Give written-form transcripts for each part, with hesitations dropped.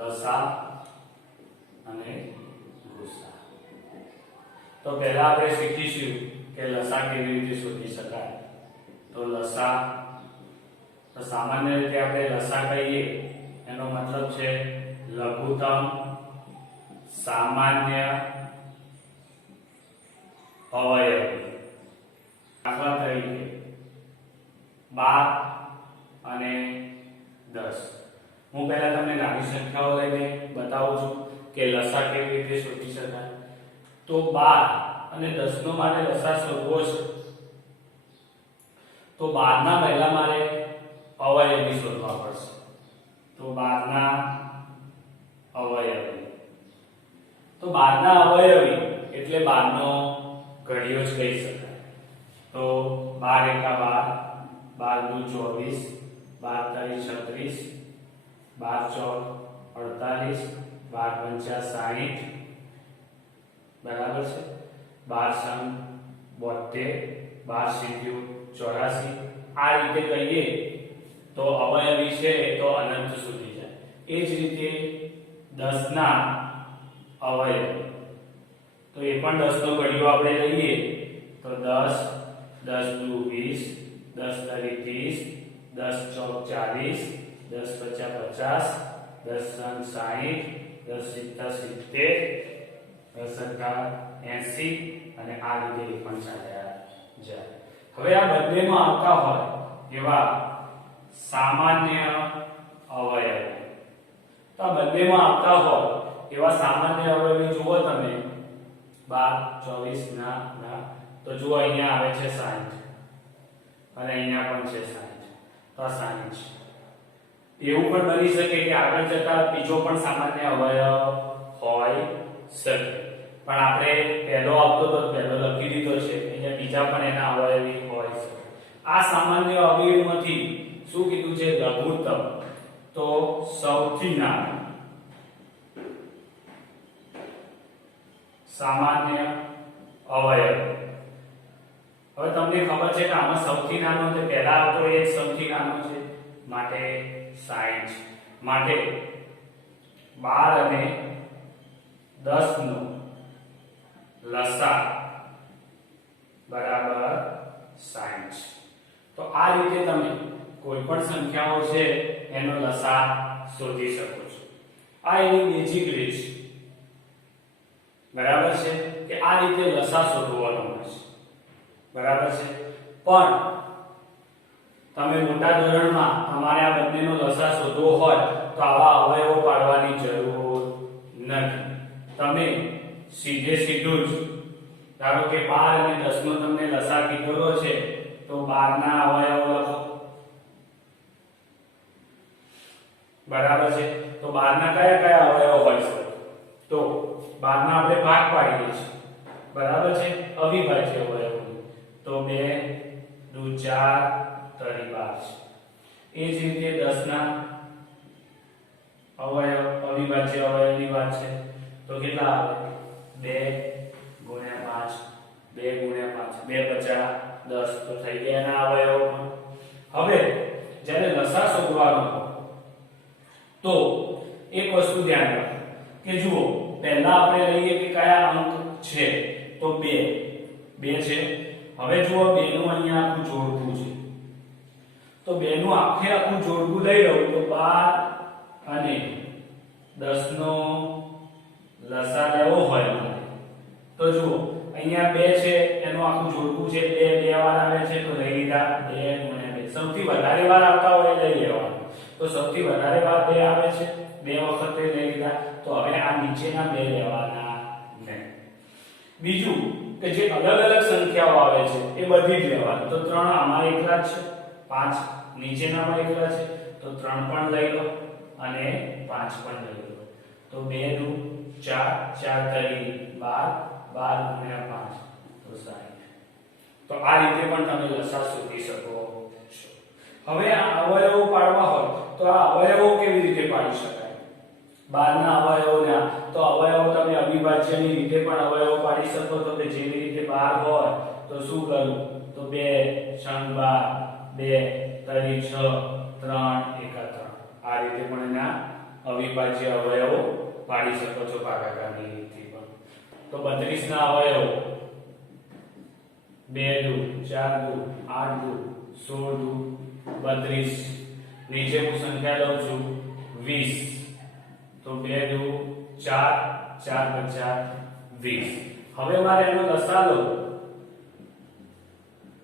લસા અને ગુસા. તો પહેલા આપણે શીખીશું કે લસા કેવી રીતે શોધી શકાય. તો લસા, તો સામાન્ય રીતે આપણે લસા કહીએ એનો મતલબ છે લઘુત્તમ સામાન્ય અવયવી. દાખલા તરીકે 12 અને 10. હું પહેલા તમને નાની સંખ્યાઓ લઈને બતાવું છું કે લસા કેવી રીતે શોધી શકાય. તો 12 અને 10 નો મારે લસા શોધવો છે. તો 12 ના પહેલા મારે અવયવી શોધવા પડશે. તો 12 ના અવયવી, તો 12 ના અવયવી એટલે 12 નો ઘડિયો જ કહી શકાય. તો 12 એકા 12, 12 દુ 24, 12 તરી 36, 12 ચોક 48, 12 પંચા 60, બરાબર છે. 12 સંગ 72, 12 સીધું 84. આ રીતે કહીએ તો અવયવી છે તો અનંત સુધી જાય. એ જ રીતે 10 ના અવયવી, તો એ પણ 10 નો ઘડિયો આપણે લઈએ તો 10, 10 દુ 20, 10 તરી 30, 10 ચોક 40, 10 પચા 50, 10 સંગ 60, 10 સિત્તા 70, 10 એકા 80 અને આ રીતે પણ ચાલ્યા જાય. હવે આ બંનેમાં આવતા હોય એવા સામાન્ય અવયવી, તો આ બંનેમાં આવતા હોય એવા સામાન્ય અવયવી જુઓ તમે 12, 24 ના તો જુઓ અહીંયા આવે છે 60 અને અહીંયા પણ છે 60. તો આ 60 છે. એવું પણ બની શકે કે આગળ જતા બીજો પણ સામાન્ય અવયવ હોય શકે, પણ આપણે પહેલો આવતો તો પહેલો લખી દીધો છે. અહીંયા બીજા પણ એના અવયવી હોય શકે. આ સામાન્ય અવયવમાંથી શું કીધું છે? લઘુત્તમ, તો સૌથી નાનું સામાન્ય અવયવ. હવે તમને ખબર છે કે આમાં સૌથી નાનો છે, પહેલા આવતો એ સૌથી નાનો છે, માટે 60. માટે 12 અને 10 નો લસા બરાબર 60. તો આ રીતે તમે કોઈ પણ સંખ્યાઓ છે એનો લસા શોધી શકો છો. આ એની બેઝિક રીત છે, બરાબર છે, કે આ રીતે લસા શોધવાનો હોય છે, બરાબર છે. પણ તમે મોટા ધોરણમાં તમારે આ બંનેનો લસા શોધવો હોય તો આવા અવયવો પાડવાની જરૂર નથી. તમે સીધું જ ધારો કે 12 અને 10 નો તમને લસા કીધેલો છે તો 12 ના અવયવો લખો, બરાબર છે. તો 12 ના કયા કયા અવયવો હોય છે? તો 12 ના આપણે ભાગ પાડીએ છીએ, બરાબર છે, અવિભાજ્ય અવયવો. તો 2 દુ 4 તરી 12 છે. એ જ રીતે 10 ના અવયવ, અવિભાજ્ય અવયવની વાત છે તો કેટલા આવે? 2 ગુણ્યા 5, 2 ગુણ્યા 5, 2 પચા 10. તો થઈ ગયા એના અવયવો. હવે જ્યારે લસા શોધવાનો તો એક વસ્તુ ધ્યાન રાખો કે જુઓ, પહેલા આપણે લઈએ કે કયા અંક છે, તો 2 છે. હવે જુઓ 2 નું અહીંયા આખું જોડકું છે, તો 2 નું આખું જોડકું લઈ લઉં તો 12 અને 10 નો લસા લેવો હોય તો જુઓ અહીંયા 2 છે, એનું આખું જોડકું છે, 2 વાર આવે છે તો લઈ લીધા 2 ગુણ્યા 2. સૌથી વધારે વાર આવતા હોય લઈ લેવાનું, તો સૌથી વધારે વાર 2 આવે છે, 2 વખત લઈ લીધા. તો હવે આ નીચેના 2 લેવાના નહીં. બીજું કે જે અલગ અલગ સંખ્યાઓ આવે છે એ બધી જ લેવાની. તો 3 આમાં એકલા જ છે, 5 નીચેનામાં એકલા છે, તો 3 પણ લઈ લો અને 5 પણ લઈ લો. તો 2 દુ 4, 4 તરી 12, 12 ગુણ્યા 5 તો 60. તો આ રીતે પણ તમે લસા શોધી શકો છો. હવે આ અવયવો પાડવા હોય તો આ અવયવો કેવી રીતે પાડી શકાય? 12 ના અવયવોના તો અવયવો તમે અવિભાજ્યની રીતે પણ અવયવો પાડી શકો. તો કે જેવી રીતે 12 હોય તો શું કરવું? તો 2 સંગ 12, 2 તરી 6, 3 એકા 3. આ રીતે પણ એના અવિભાજ્ય અવયવો પાડી શકો છો ભાગાકારની રીતથી પણ. તો 32 ના અવયવો 2 દુ 4 દુ 8 દુ 16 દુ 32. નીચે હું સંખ્યા લઉં છું 20. તો 2 દુ 4 4 50 20. હવે મારે એનો લસા લો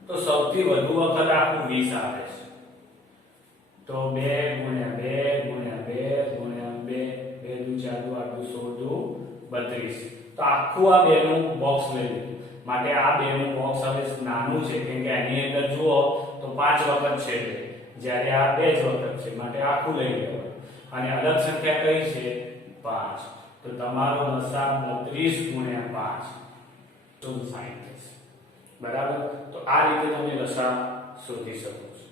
તો સૌથી વધુ વખત આખું 20 આવે છે. તો 2 ગુણ્યા 2 ગુણ્યા 2 ગુણ્યા 2 2 દુ 4 દુ 8 દુ 16 દુ 32. તો આખું આ 2 નું બોક્સ લઈ લીધું. માટે આ 2 નું બોક્સ હવે નાનું છે કેમ કે એની અંદર જુઓ તો 5 વખત છે જ્યારે આ 2 જ વખત છે માટે આખું લઈ લેવાનું. અને અલગ સંખ્યા કઈ છે 5. તો તમારો લસા 32 ગુણ્યા 5 તો 60 થશે. બરાબર. તો આ રીતે તમે લસા શોધી શકો છો.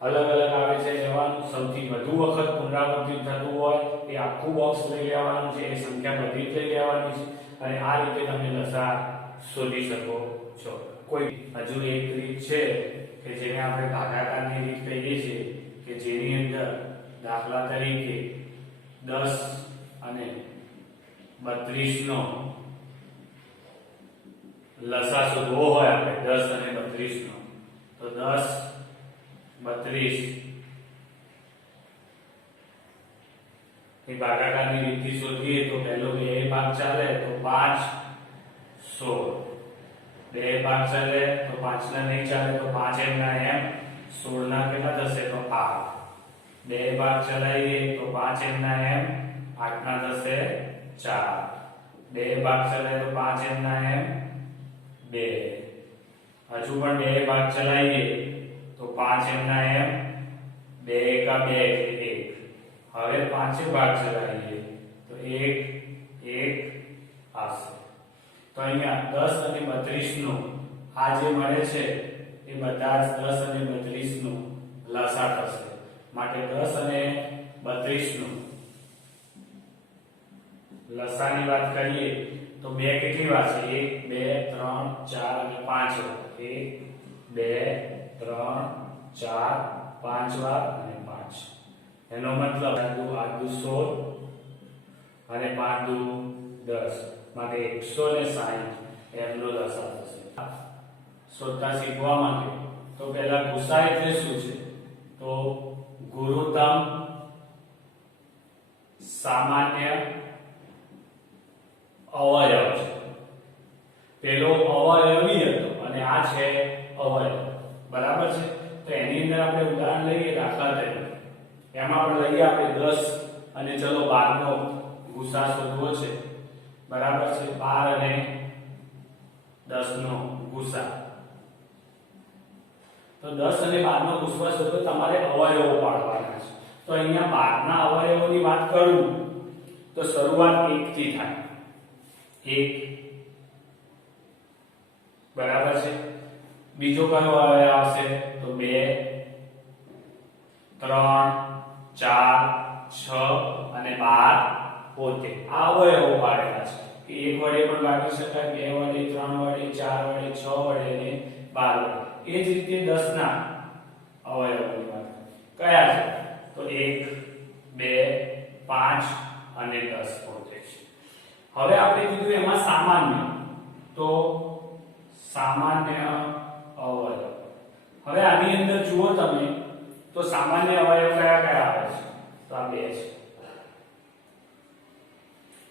અલગ અલગ આવે છે લેવાનું. સૌથી વધુ વખત પુનરાવર્તિત થતું હોય એ આખું બોક્સ લઈ લેવાનું છે. એ સંખ્યા બધી જ લઈ લેવાની છે અને આ રીતે તમે લસા શોધી શકો છો. કોઈ હજુ એક રીત છે કે જેને આપણે ભાગાકારની રીત કહીએ છીએ કે જેની અંદર દાખલા તરીકે 10 અને 32 નો લસા શોધવો હોય આપણે 10 અને 32 નો તો 10 32 એ ભાગાકારની રીતથી શોધીએ તો પહેલો 2 ભાગ ચાલે તો 5 16. 2 ભાગ ચાલે તો 5 ના નહીં ચાલે તો 5 એમ ના એમ 16 ના કેટલા થશે તો 8. 2 ભાગ ચલાવીએ તો 5 એમ ના એમ 8 ના થશે 4. 2 ભાગ ચલાવીએ તો 5 એમ ના એમ 2. હજુ પણ 2 ભાગ ચલાવીએ તો 5 એમ ના એમ 2 એકા 2 એટલે 1. હવે 5 ભાગ ચલાવીએ તો 1 1 આવશે. તો અહીંયા 10 અને 32 નો આ જે મળે છે એ બધા જ 10 અને 32 નો લસા થશે. માટે 10 અને 32 નો લસાની વાત કરીએ તો 2 કેટલી વાર છે 1 2 3 4 અને 5 વાર 1 2 3 4 5 વાર અને 5. એનો મતલબ 8 દુ 16 અને 5 દુ 10 માટે 160 એમનો લસા થશે. શોધતા શીખવા માટે તો પહેલા ગુસા એટલે શું છે તો ગુરુત્તમ સામાન્ય અવયવ છે. પેલો અવયવી હતો અને આ છે અવયવ. બરાબર છે. તો એની અંદર આપણે ઉદાહરણ લઈએ દાખલા તરીકે એમાં પણ લઈએ આપણે 10 અને ચલો 12 નો ગુસા શોધવો છે. બરાબર છે. 12 અને 10 નો ગુસા. તો 10 અને 12 નો ગુસા શોધો તમારે અવયવો પાડવાના છે. તો અહીંયા 12 ના અવયવોની વાત કરું તો શરૂઆત 1 થી થાય. 1 બરાબર છે. બીજો કયો અવયવ આવશે તો 2 3 4 6 અને 12 પોતે આ અવયવો પાડેલા છે કે 1 વડે પણ ભાગી શકાય 2 વડે 3 વડે 4 વડે 6 વડે અને 12 વડે. એ જ રીતે 10 ના અવયવોની વાત કયા છે તો 1 2 5 અને 10 પોતે છે. હવે આપણે કીધું એમાં સામાન્ય તો સામાન્ય અવયવ. હવે આની અંદર જુઓ તમે તો સામાન્ય અવયવ કયા કયા આવે છે તો આ 2 છે.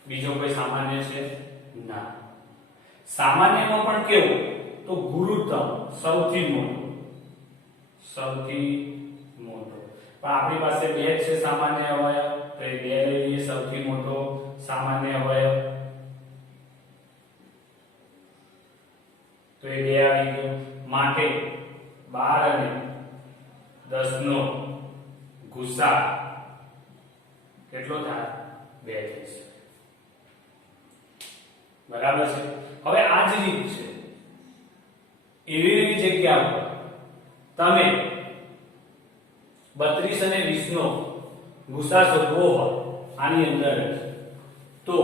બીજો કોઈ સામાન્ય છે ના. સામાન્યમાં પણ કેવું તો ગુરુત્તમ સૌથી મોટો પણ આપણી પાસે 2 છે સામાન્ય અવયવ તો એ 2 લઈ લઈએ સૌથી મોટો સામાન્ય અવયવ તો એ 2 આવી ગયો. માટે 12 અને 10 નો ગુસા કેટલો થાય 2 થશે. બરાબર છે. હવે આ જ રીત છે એવી જગ્યા પર તમે 32 અને 20 નો ગુસા શોધવો હોય આની અંદર તો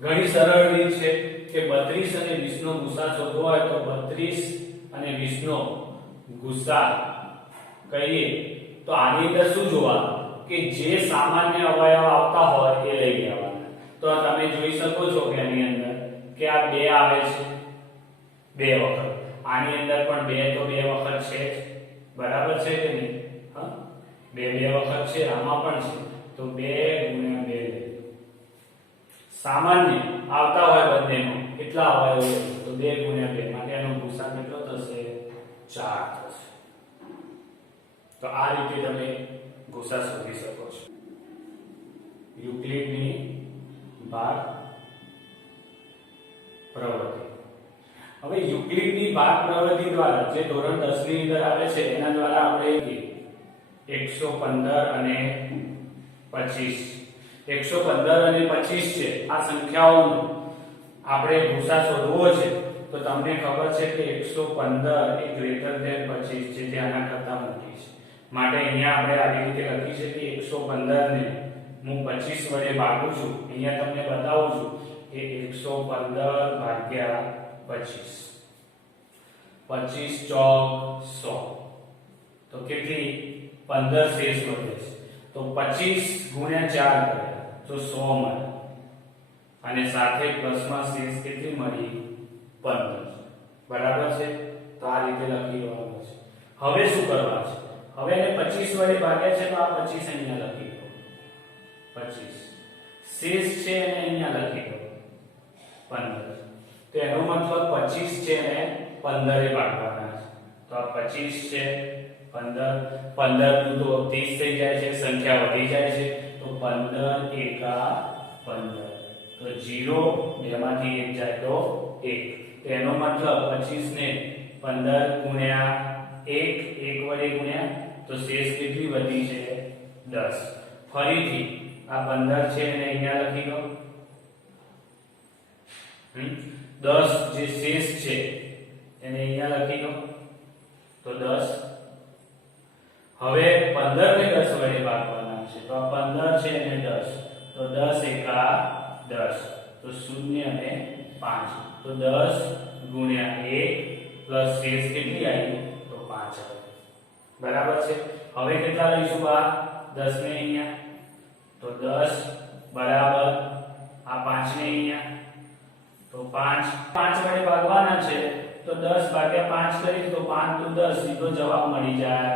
ઘણી સરળ રીત છે કે 32 અને 20 નો ગુસા શોધવો હોય તો 32 અને 20 નો ગુસા કહીએ તો આની અંદર શું જોવાનું કે જે સામાન્ય અવયવ આવતા હોય એ લઈ લેવાના. તો તમે જોઈ શકો છો કે આની અંદર કે આ 2 આવે છે 2 વખત, આની અંદર પણ 2 તો 2 વખત છે જ, બરાબર છે કે નહીં? હા, 2 વખત છે, આમાં પણ છે, તો 2 ગુણ્યા 2 સામાન્ય આવતા હોય બંનેમાં કેટલા અવયવ તો 2 ગુણ્યા 2 માટે આનો ગુસા કેટલો થશે? 4 થશે. તો આ રીતે તમે ગુસા શોધી શકો છો. યુક્લિડની ભાગ પ્રવૃત્તિ. હવે યુક્લિડની ભાગ પ્રવૃત્તિ દ્વારા જે ધોરણ 10 ની અંદર આવે છે એના દ્વારા આપણે 115 અને 25 115 અને 25 છે આ સંખ્યાઓનો આપણે ગુસા શોધવો છે. તો તમને ખબર છે કે 115 એ ગ્રેટર ધેન 25 છે, જે આના કરતા મોટી છે. માટે અહીંયા આપણે આવી રીતે લખી શકીએ 115 ને હું 25 વડે ભાગું છું. અહીંયા તમને બતાવું છું કે 115 ભાગ્યા 25 25 ચોક 100 તો કેટલી 15 શેષ વધે છે. તો 25 ગુણ્યા 4 કરે તો 100 મળે અને સાથે પ્લસમાં શેષ કેટલી મળી 15. બરાબર છે? તો આ રીતે લખી લેવાનું છે. હવે શું કરવાનું છે? હવે એને 25 વડે ભાગ્યા છે તો આ 25 અહીંયા લખી દો. 25 શેષ છે એને અહીંયા લખી દો 15. તો એનો મતલબ 25 છે એને 15 એ ભાગવાના છે. તો આ 25 છે 15 15 નું તો 30 થઈ જાય છે, સંખ્યા વધી જાય છે. તો 15 એકા 15 તો 0 બેમાંથી 1 જાય તો 1. તો એનો મતલબ 25 ને 15 ગુણ્યા 1 1 વડે ગુણ્યા તો શેષ કેટલી વધી છે 10. ફરીથી આ 15 છે એને અહીંયા લખી દો. 10 જે શેષ છે એને અહીંયા લખી દો. તો 10 હવે 15 ને 10 વડે ભાગવાના છે. તો આ 15 છે અને 10 તો 10 એકા 10 તો 0 અને 5 તો 10 ગુણ્યા 1 પ્લસ શેષ કેટલી આવી તો 5 આવે. બરાબર છે? હવે કેટલા લઈશું બા 10 ને અહીંયા તો 10 બરાબર આ 5 ને અહીંયા તો 5 વડે ભાગવાના છે. તો 10 ભાગ્યા 5 કરીએ તો 5 તો 10 સીધો જવાબ મળી જાય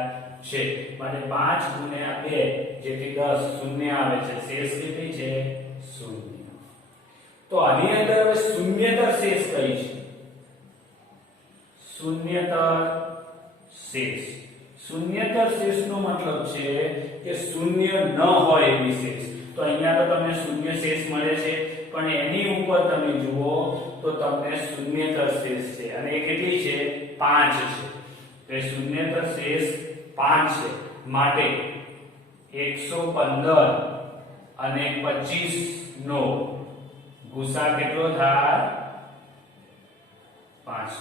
છે. માટે 5 ગુણ્યા 2 જેથી 10 શૂન્ય આવે છે. શેષ કેટલી છે 0. તો આની અંદર હવે શૂન્યતર શેષ કઈ છે? શૂન્યતર શેષ. શૂન્યતર શેષનો મતલબ છે કે શૂન્ય ન હોય એવી શેષ. તો અહીંયા તો તમને શૂન્ય શેષ મળે છે પણ એની ઉપર તમે જુઓ તો તમને શૂન્યતર શેષ છે અને એ કેટલી છે 5 છે. તો એ શૂન્યતર શેષ 5 છે. માટે 115 અને 25 નો ગુસા કેટલો થાય 5.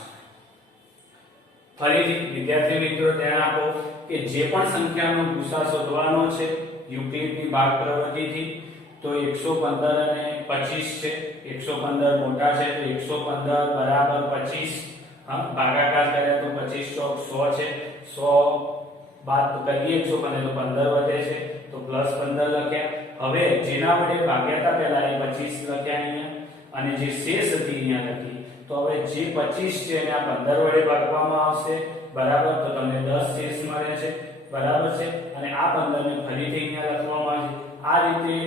ફરીથી વિદ્યાર્થી મિત્રો ધ્યાન આપો કે જે પણ સંખ્યાનો ગુસા શોધવાનો છે યુક્લિડની ભાગ પ્રવૃત્તિથી તો 115 અને 25 છે. 115 મોટા છે તો 115 બરાબર 25 ભાગાકાર કરે તો 25 ચોક 100 છે. 100 બાદ કરીએ 115 તો 15 વધે છે તો પ્લસ 15 લખ્યા. હવે જેના વડે ભાગ્યા હતા પહેલા એ 25 લખ્યા અહીંયા અને જે શેષ હતી અહીંયા લખી. તો હવે જે 25 છે એને આ 15 વડે ભાગવામાં આવશે. બરાબર? તો તમને 10 શેષ મળે છે. બરાબર છે? અને આ 15 ને ફરીથી અહીંયા લખવામાં આવે છે. આ રીતે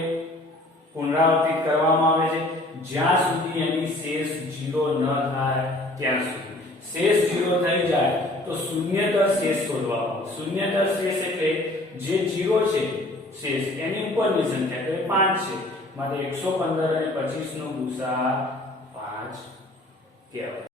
પુનરાવર્તિત કરવામાં આવે છે જ્યાં સુધી એની શેષ 0 ન થાય ત્યાં સુધી. શેષ 0 થઈ જાય તો શૂન્યતર શેષ શોધવામાં. શૂન્યતર શેષ એટલે જે 0 છે શેષ એની ઉપરની સંખ્યા એટલે 5 છે. માટે 115 અને 25 નો ગુસા 5 કહેવાય.